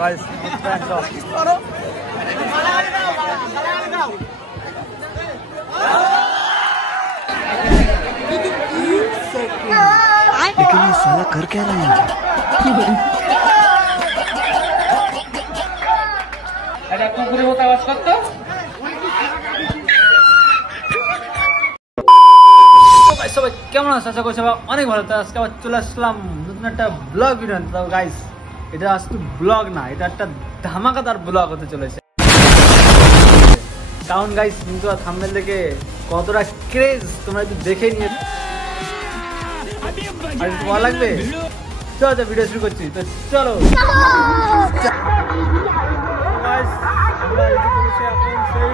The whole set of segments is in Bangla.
गाइस लेकिन ये साला कर क्या रहे हैं? এটা কুকুরের মতো আওয়াজ করতো। সবাই কেমন আছো? আশা করি সবাই অনেক ভালো। তো আজকে আবার চলে আসলাম নতুন একটা ব্লগ ভিডিও। তো গাইস এটা আজকে ব্লগ না, এটা একটা ধামাকাদার ব্লগ হতে চলেছে। কারণ গাইস কিন্তু থাম্বনেল দেখে কতটা ক্রেজ তোমরা একটু দেখে নিয়ে আর ভালো লাগবে। চলো তো ভিডিও শুরু করছি। তো চলো গাইস আমরা এদিকে চলেছি এখন সেই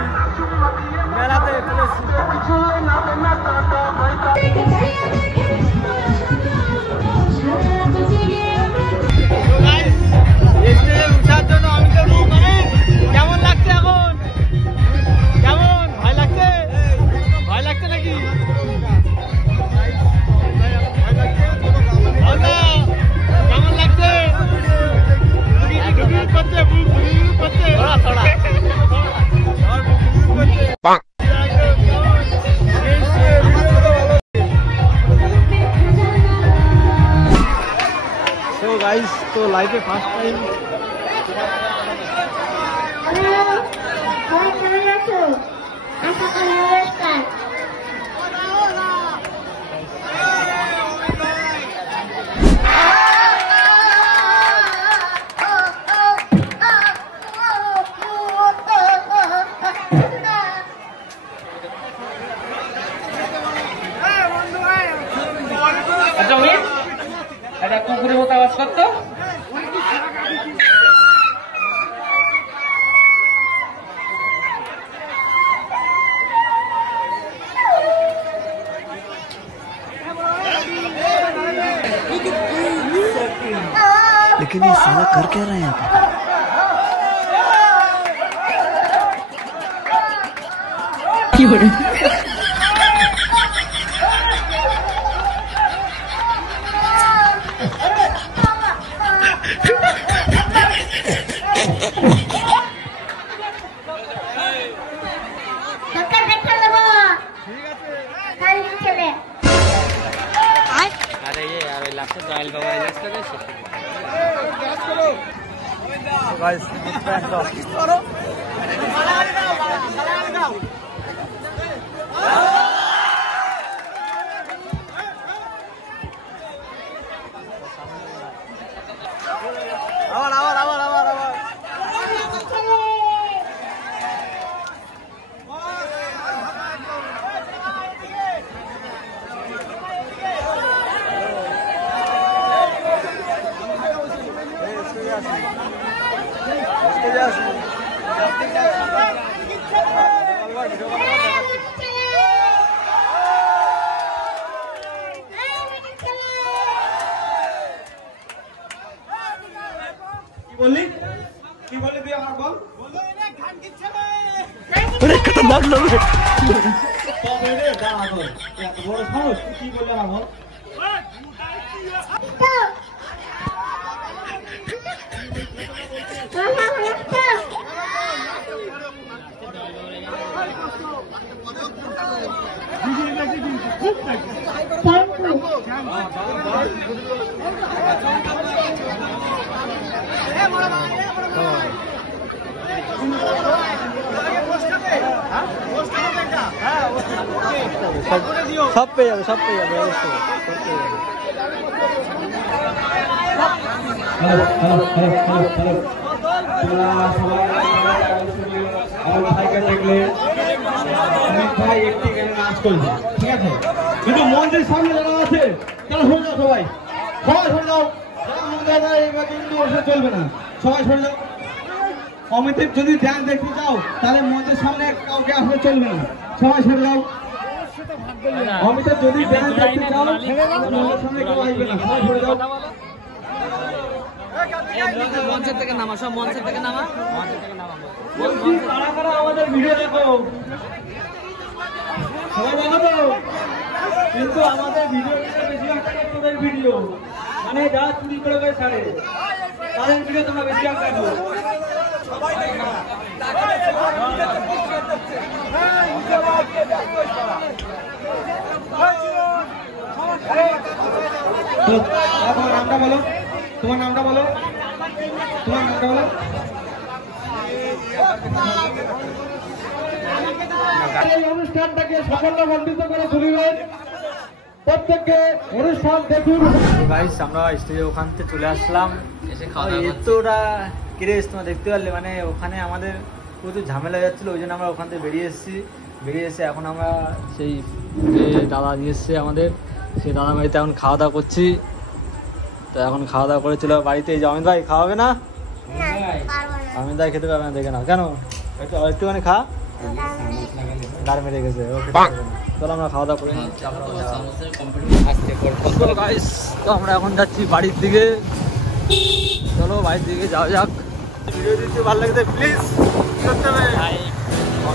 মেলাতে চলেছি। কেমন লাগছে এখন? কেমন ভয় লাগছে? ভয় লাগছে নাকি? কেমন লাগছে? তো গাইস তো লাইফে ফার্স্ট টাইম একটা কুকুরের মতো আওয়াজ করতো। लेकिन ये साला कर क्या रहे हैं यहाँ पे? अरे ये यार लास्ट ट्रायल का वायरस कर दे। गाइस करो खतरनाक लोग हैं। सब पे जाবে অবশ্যই। ঠিক আছে কিন্তু মঞ্চের সামনে যারা আছে তারা সরে যাও, সবাই সরে যাও। কিন্তু চলবে না, সবাই সরে যাও। অমিতের যদি ড্যান্স দেখতে চাও তাহলে মঞ্চের সামনে কাউকে আসলে চলবে না, সবাই সরে যাও। অমিতের যদি ড্যান্স দেখতে চাও মঞ্চের সামনে কেউ আসবে না, সবাই সরে যাও। মঞ্চের থেকে নামা, সব মঞ্চের থেকে নামা। কারা কারা আমাদের ভিডিও দেখো সবাই জানো তো? কিন্তু আমাদের ভিডিও বেশিরভাগটা তোদের ভিডিও, মানে যা চুরি করে ছাড়ে। তাদের ভিডিও তোমরা বেশি দেখো। তোমার নামটা বলো, তোমার নামটা বলো, তোমার নামটা বলো। এই অনুষ্ঠানটাকে সাফল্যমণ্ডিত করে তুলবেন, প্রত্যেককে অনুষ্ঠান দেখুন। গাইস আমরা স্টেজে ওখান থেকে চলে আসলাম, এসে খাওয়া দাওয়া এতটা ক্রেজ তোমরা দেখতে পারলে, মানে ওখানে আমাদের প্রচুর ঝামেলা হয়ে যাচ্ছিলো, ওই জন্য আমরা ওখান থেকে বেরিয়ে এসে এখন আমরা সেই যে দাদা নিয়ে এসছে আমাদের, সেই দাদা বাড়িতে এখন খাওয়া দাওয়া করছি। তো এখন খাওয়া দাওয়া করে চলে বাড়িতে। এই যে অমিত ভাই খাওয়াবে না? অমিত ভাই খেতে পারবে না, দেখে না কেন, একটুখানি খা, গার মেরে গেছে। ওকে চলো আমরা খাওয়া দাওয়া করে তো আমরা এখন যাচ্ছি বাড়ির দিকে। চলো বাড়ির দিকে যাওয়া যাক। ভিডিও দিতে ভালো লাগছে প্লিজ করতে হবে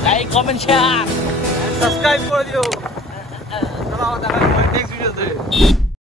লাইক কমেন্ট শেয়ার সাবস্ক্রাইব করে দিও। চলো দেখা হবে নেক্সট ভিডিওতে।